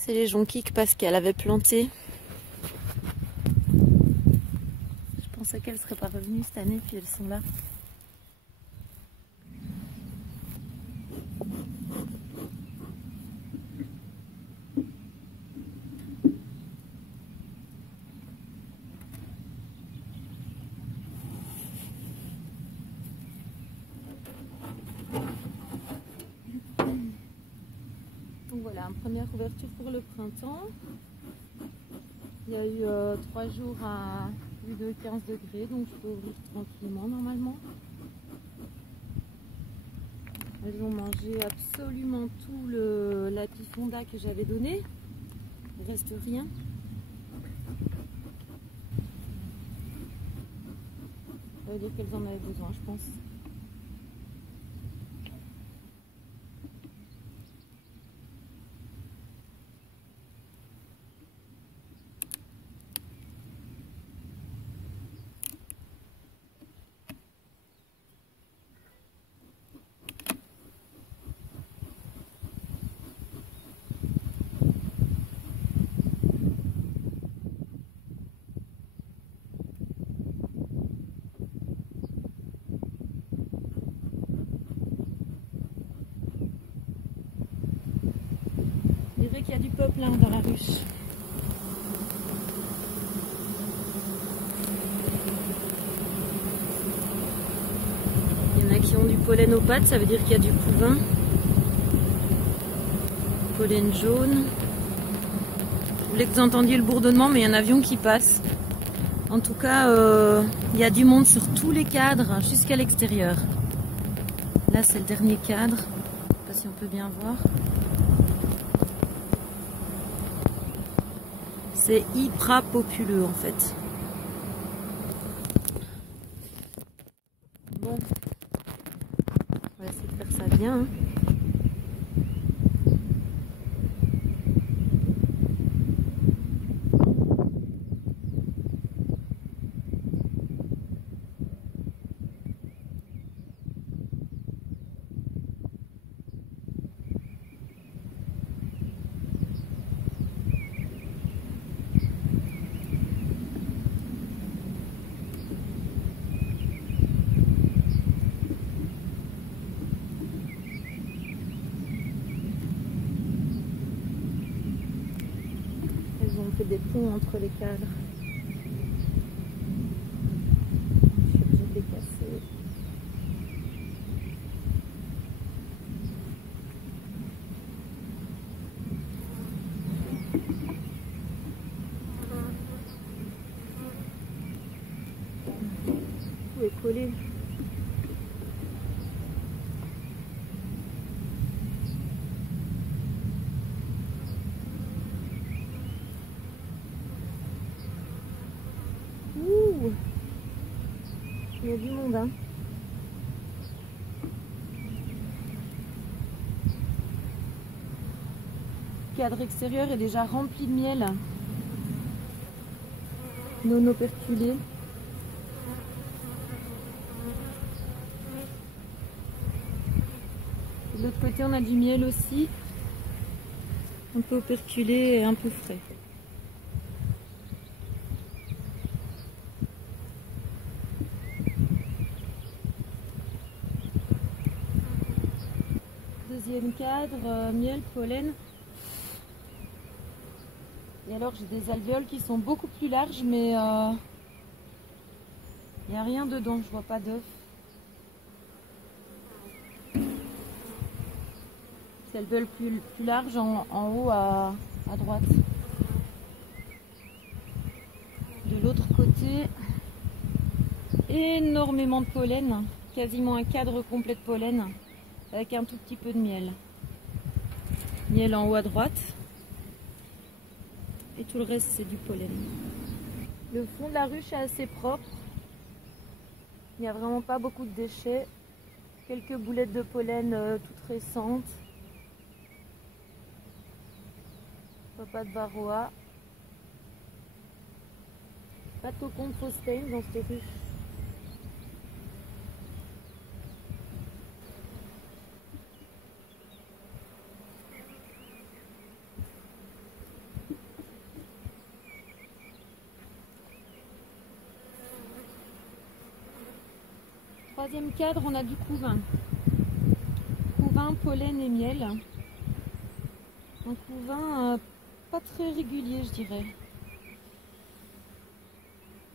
C'est les jonquilles que Pascal avait plantées. Je pensais qu'elles ne seraient pas revenues cette année, puis elles sont là. Donc voilà, une première ouverture pour le printemps. Il y a eu 3 jours à plus de 15 degrés, donc je peux ouvrir tranquillement normalement. Elles ont mangé absolument tout l'apifonda que j'avais donné. Il ne reste rien. Ça veut dire qu'elles en avaient besoin, je pense. Je dirais qu'il y a du peuple hein, dans la ruche. Il y en a qui ont du pollen aux pattes, ça veut dire qu'il y a du couvain. Pollen jaune. Je voulais que vous entendiez le bourdonnement, mais il y a un avion qui passe. En tout cas, il y a du monde sur tous les cadres jusqu'à l'extérieur. Là, c'est le dernier cadre. Je ne sais pas si on peut bien voir. C'est hyper populeux en fait. Bon, on va essayer de faire ça bien. Hein. On fait des ponts entre les cadres. Je suis obligée de les casser. Tout est collé. Ouh, il y a du monde, hein. Le cadre extérieur est déjà rempli de miel. Nonoperculé. De l'autre côté, on a du miel aussi. Un peu operculé et un peu frais. Deuxième cadre, miel, pollen. Et alors j'ai des alvéoles qui sont beaucoup plus larges, mais il n'y a rien dedans, je vois pas d'œufs. C'est alvéole plus large en haut à droite. De l'autre côté, énormément de pollen, quasiment un cadre complet de pollen, avec un tout petit peu de miel. Miel en haut à droite. Et tout le reste, c'est du pollen. Le fond de la ruche est assez propre. Il n'y a vraiment pas beaucoup de déchets. Quelques boulettes de pollen toutes récentes. Pas de varroa. Pas de cocon de Faustin dans cette ruche. Troisième cadre, on a du couvain. Couvain, pollen et miel. Un couvain pas très régulier, je dirais.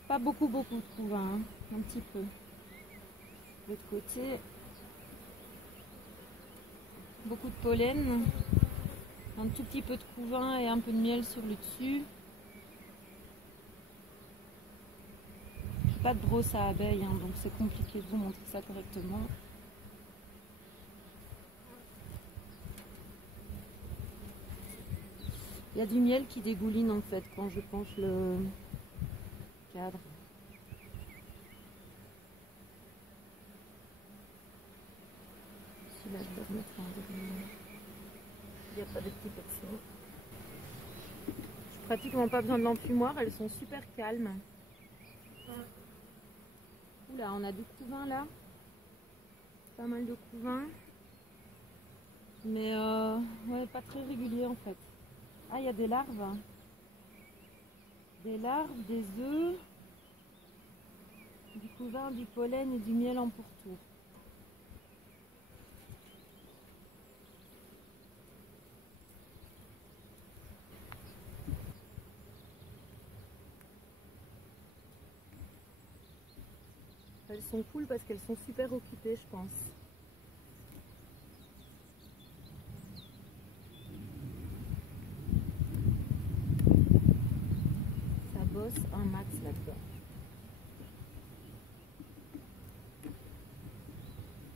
Pas beaucoup de couvain, hein, un petit peu. De l'autre côté, beaucoup de pollen, un tout petit peu de couvain et un peu de miel sur le dessus. Pas de brosse à abeilles, hein, donc c'est compliqué de vous montrer ça correctement. Il y a du miel qui dégouline en fait quand je penche le cadre. Celui-là, je dois remettre en dégouline. Il n'y a pas de petits pixels. J'ai pratiquement pas besoin de l'enfumoir, elles sont super calmes. Oula, on a du couvain là. Pas mal de couvain. Mais ouais, pas très régulier en fait. Ah, il y a des larves. Des larves, des œufs, du couvain, du pollen et du miel en pourtour. Elles sont cool parce qu'elles sont super occupées, je pense. Ça bosse un max là-dedans.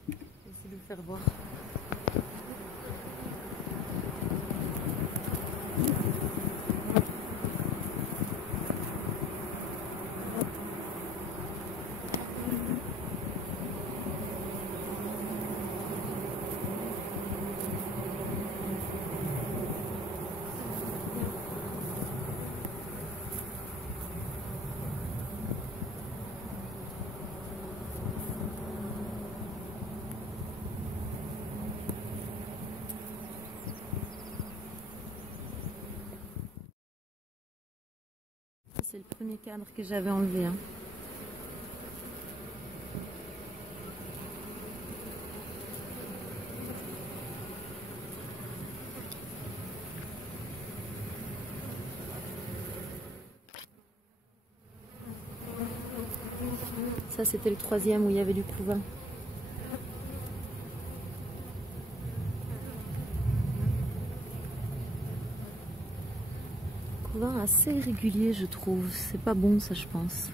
Je vais essayer de vous faire voir. C'est le premier cadre que j'avais enlevé. Hein. Ça, c'était le troisième où il y avait du couvain. Couvain assez irrégulier, je trouve. C'est pas bon, ça, je pense.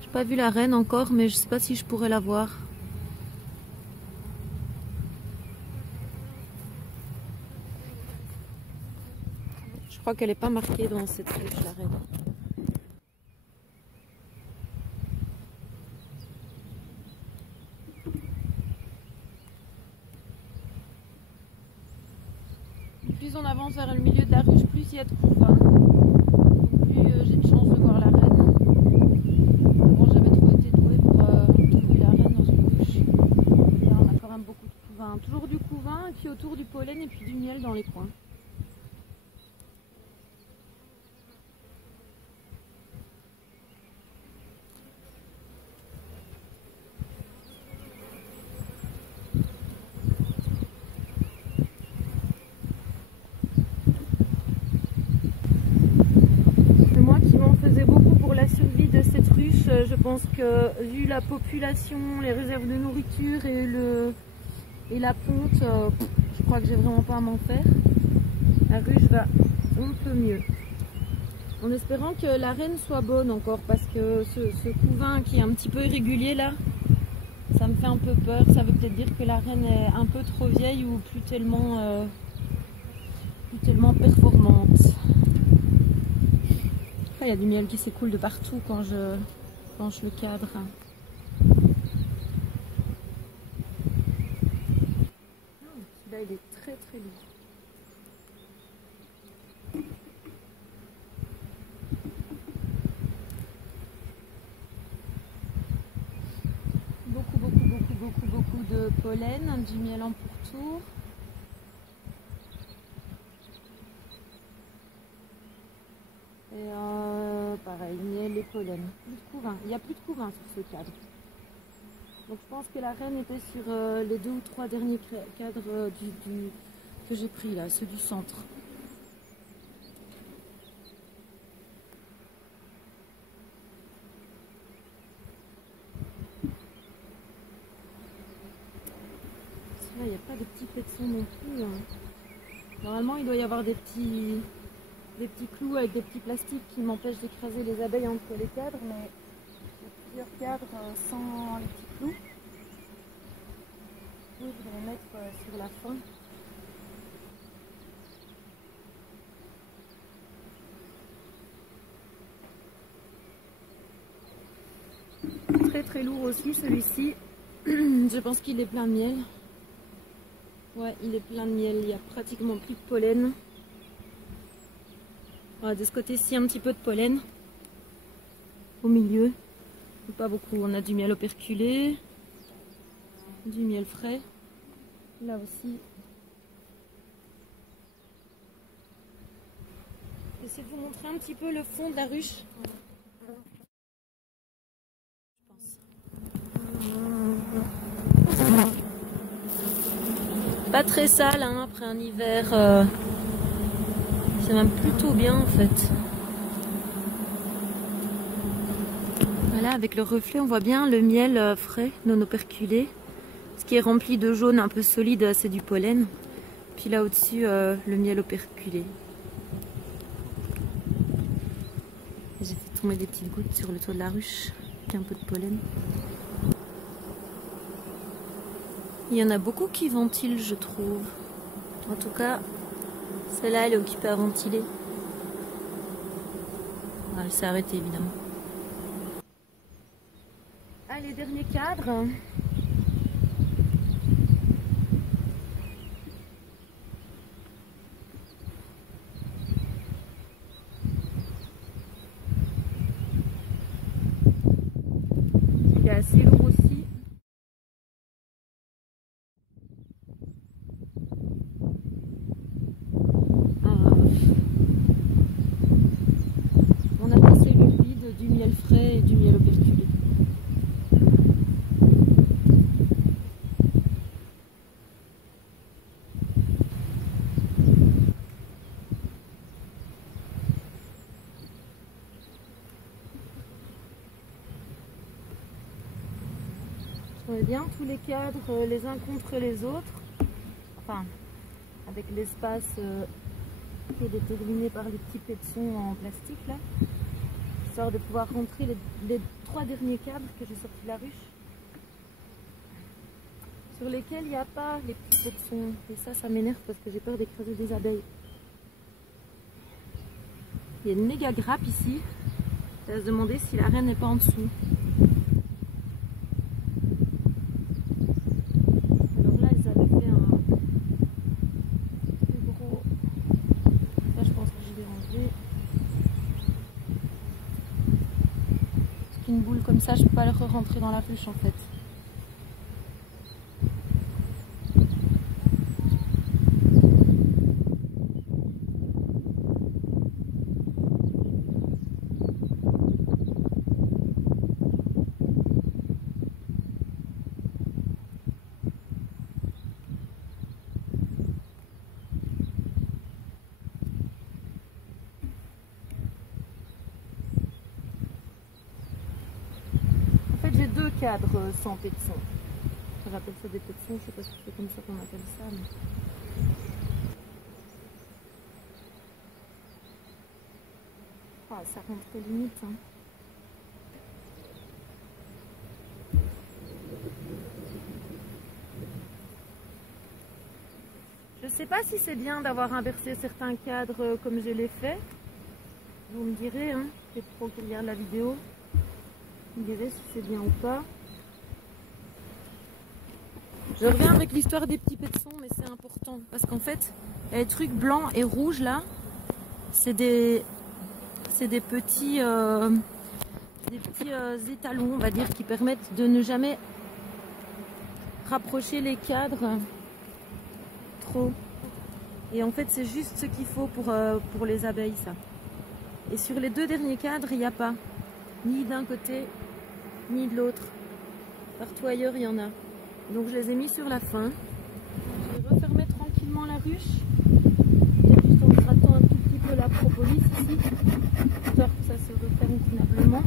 J'ai pas vu la reine encore, mais je sais pas si je pourrais la voir. Je crois qu'elle est pas marquée dans cette ruche, la reine. Plus on avance vers le milieu de la ruche, plus il y a de couvain. Plus j'ai de chance de voir la reine. Bon, j'avais trop été douée pour trouver la reine dans une ruche. Là, on a quand même beaucoup de couvain. Toujours du couvain, et puis autour du pollen, et puis du miel dans les coins. Je pense que vu la population, les réserves de nourriture et la ponte, je crois que j'ai vraiment pas à m'en faire. La ruche va un peu mieux. En espérant que la reine soit bonne encore, parce que ce couvain qui est un petit peu irrégulier là, ça me fait un peu peur. Ça veut peut-être dire que la reine est un peu trop vieille ou plus tellement performante. Après, il y a du miel qui s'écoule de partout quand je penche le cadre. Celui-là, il est très très lourd. Beaucoup de de pollen, du miel en pourtour. Et pareil, miel et pollen. Plus de couvain. Il n'y a plus de couvain sur ce cadre. Donc je pense que la reine était sur les 2 ou 3 derniers cadres que j'ai pris là, ceux du centre. Là, il n'y a pas de petits pétons non plus. Hein. Normalement, il doit y avoir des petits clous avec des petits plastiques qui m'empêchent d'écraser les abeilles entre les cadres, mais il y a plusieurs cadres sans les petits clous. Oui, je vais les mettre sur la fin. Très très lourd aussi celui-ci. Je pense qu'il est plein de miel. Ouais, il est plein de miel, il n'y a pratiquement plus de pollen. Voilà, de ce côté-ci, un petit peu de pollen. Au milieu, pas beaucoup. On a du miel operculé, du miel frais. Là aussi. J'essaie de vous montrer un petit peu le fond de la ruche. Pas très sale hein, après un hiver. C'est même plutôt bien en fait. Voilà, avec le reflet, on voit bien le miel frais, non operculé. Ce qui est rempli de jaune un peu solide, c'est du pollen. Puis là au-dessus, le miel operculé. J'ai fait tomber des petites gouttes sur le toit de la ruche, avec un peu de pollen. Il y en a beaucoup qui ventilent, je trouve. En tout cas, celle-là, elle est occupée à ventiler. Elle s'est arrêtée, évidemment. Allez, dernier cadre. Il est assez lourd aussi. On a passé le vide du miel frais et du miel operculé. On voit bien tous les cadres les uns contre les autres. Enfin, avec l'espace qui est déterminé par les petits pétons en plastique là. Histoire de pouvoir rentrer les 3 derniers cadres que j'ai sortis de la ruche. Sur lesquels il n'y a pas les petits pétons. Et ça m'énerve parce que j'ai peur d'écraser des abeilles. Il y a une méga grappe ici. On va se demander si la reine n'est pas en dessous. Alors là, ils avaient fait un plus gros. Ça, je pense que je vais enlever. Parce qu'une boule comme ça, je ne peux pas le re-rentrer dans la ruche en fait. J'ai 2 cadres sans pétons. On appelle ça des pétons, je ne sais pas si c'est comme ça qu'on appelle ça. Mais... Ah, ça rentre limite. Hein. Je ne sais pas si c'est bien d'avoir inversé certains cadres comme je l'ai fait. Vous me direz, hein, les pros qui regardent la vidéo. Vous me direz si c'est bien ou pas. Je reviens avec l'histoire des petits pétons, mais c'est important. Parce qu'en fait, les trucs blancs et rouges là, c'est des petits, étalons, on va dire, qui permettent de ne jamais rapprocher les cadres trop. Et en fait, c'est juste ce qu'il faut pour les abeilles, ça. Et sur les 2 derniers cadres, il n'y a pas. Ni d'un côté, ni de l'autre. Partout ailleurs, il y en a. Donc je les ai mis sur la fin. Je vais refermer tranquillement la ruche. Peut-être juste en grattant un tout petit peu la propolis ici. Histoire que ça se referme convenablement.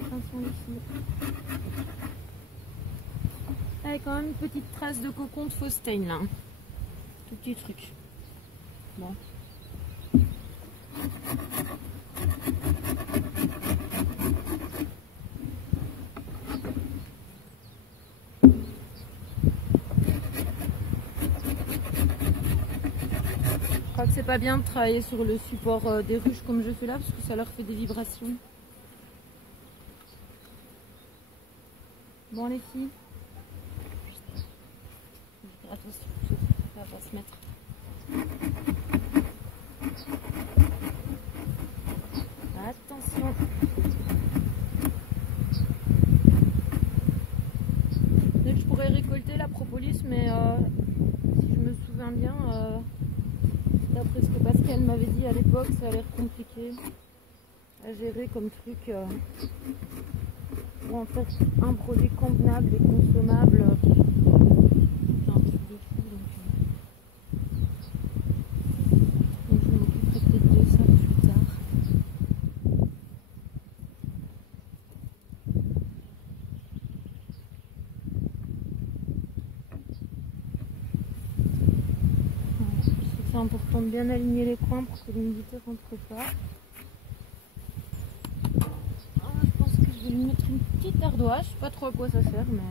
Attention ici. Avec quand même une petite trace de cocon de Faustin là. Tout petit truc. Bon. Je crois que c'est pas bien de travailler sur le support des ruches comme je fais là parce que ça leur fait des vibrations. Bon les filles. Attention, ça va se mettre. Attention. Peut-être que je pourrais récolter la propolis, mais si je me souviens bien, d'après ce que Pascal m'avait dit à l'époque, ça a l'air compliqué à gérer comme truc pour en faire un produit convenable et consommable. C'est important de bien aligner les coins pour que l'humidité rentre pas. Je pense que je vais lui mettre une petite ardoise, je sais pas trop à quoi ça sert, mais...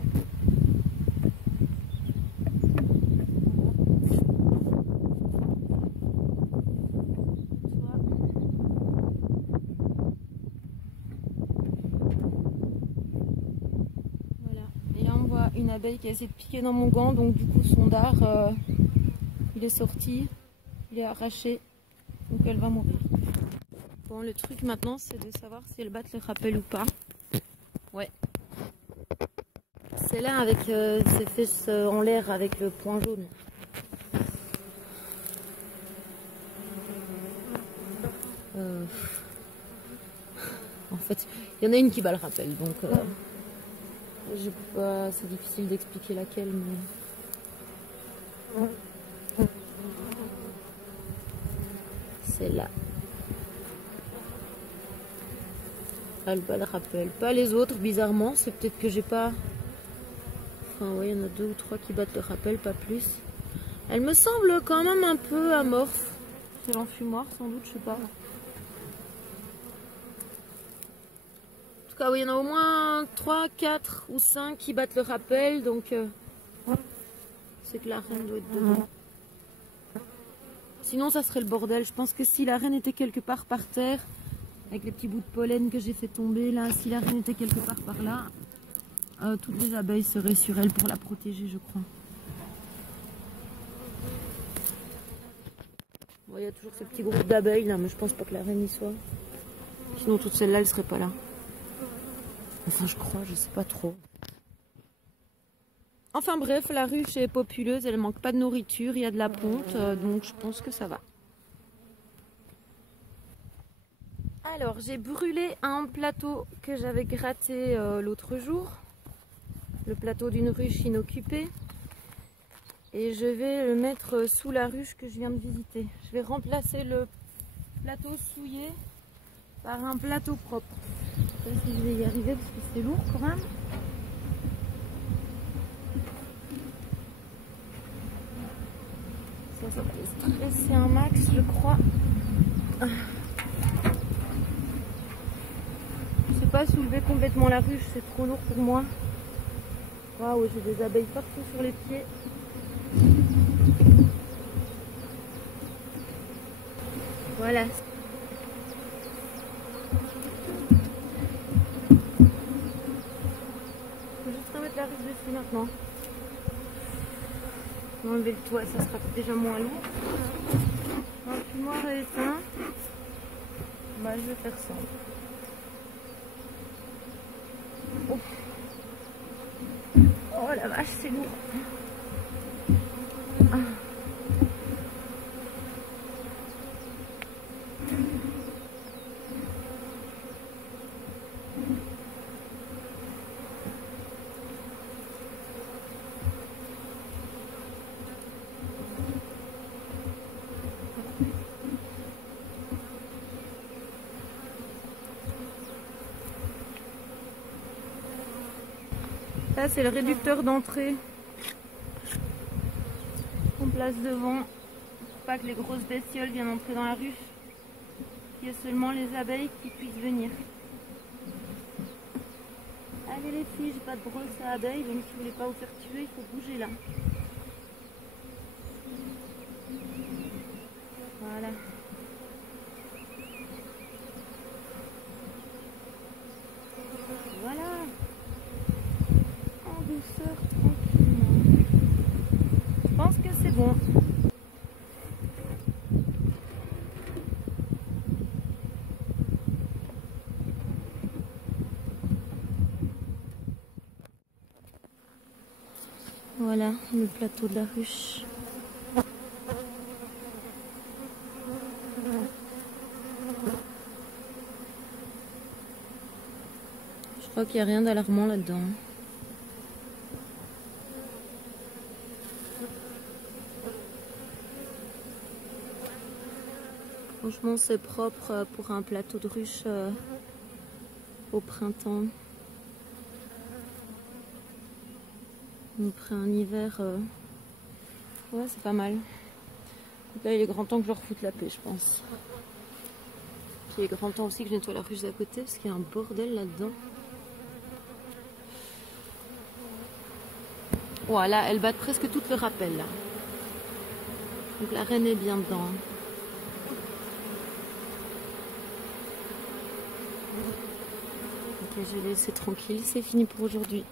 Voilà. Et là on voit une abeille qui a essayé de piquer dans mon gant, donc du coup son dard il est sorti. Il est arraché, donc elle va mourir. Bon, le truc maintenant, c'est de savoir si elle batte le rappel ou pas. Ouais. C'est là avec ses fesses en l'air avec le point jaune. En fait, il y en a une qui bat le rappel, donc je peux pas. C'est difficile d'expliquer laquelle, mais. C'est là. Elle bat le rappel. Pas les autres, bizarrement. C'est peut-être que j'ai pas... Enfin, ouais, il y en a 2 ou 3 qui battent le rappel, pas plus. Elle me semble quand même un peu amorphe. C'est l'enfumoir, sans doute, je sais pas. En tout cas, oui, il y en a au moins 3, 4 ou 5 qui battent le rappel, donc... c'est que la reine doit être dedans. Sinon, ça serait le bordel. Je pense que si la reine était quelque part par terre, avec les petits bouts de pollen que j'ai fait tomber là, si la reine était quelque part par là, toutes les abeilles seraient sur elle pour la protéger, je crois. Bon, il y a toujours ce petit groupe d'abeilles là, mais je pense pas que la reine y soit. Sinon, toutes celles-là, elles seraient pas là. Enfin, je crois, je sais pas trop. Enfin bref, la ruche est populeuse, elle manque pas de nourriture, il y a de la ponte, donc je pense que ça va. Alors, j'ai brûlé un plateau que j'avais gratté l'autre jour. Le plateau d'une ruche inoccupée. Et je vais le mettre sous la ruche que je viens de visiter. Je vais remplacer le plateau souillé par un plateau propre. Je sais pas si je vais y arriver parce que c'est lourd quand même. Ça va les stresser un max, je crois. Je sais pas soulever complètement la ruche, c'est trop lourd pour moi. Waouh, j'ai des abeilles partout sur les pieds. Voilà. Je vais juste remettre la ruche dessus maintenant. Enlever le toit, ça sera déjà moins lourd. Hop. Noir et éteint. Bah, je vais faire ça. Oh, oh la vache, c'est lourd. Ah. Là, c'est le réducteur d'entrée. On place devant pour pas que les grosses bestioles viennent entrer dans la ruche. Il y a seulement les abeilles qui puissent venir. Allez les filles, j'ai pas de brosse à abeilles, donc si vous voulez pas vous faire tuer, il faut bouger là. Voilà. Voilà. En douceur, tranquillement. Je pense que c'est bon. Voilà le plateau de la ruche. Je crois qu'il n'y a rien d'alarmant là-dedans. Franchement, c'est propre pour un plateau de ruche au printemps. Après un hiver, ouais, c'est pas mal. Donc là, il est grand temps que je leur foute la paix, je pense. Puis il est grand temps aussi que je nettoie la ruche d'à côté parce qu'il y a un bordel là-dedans. Voilà, elles battent presque toutes le rappel là. Donc la reine est bien dedans. Ok, je vais laisser tranquille, c'est fini pour aujourd'hui.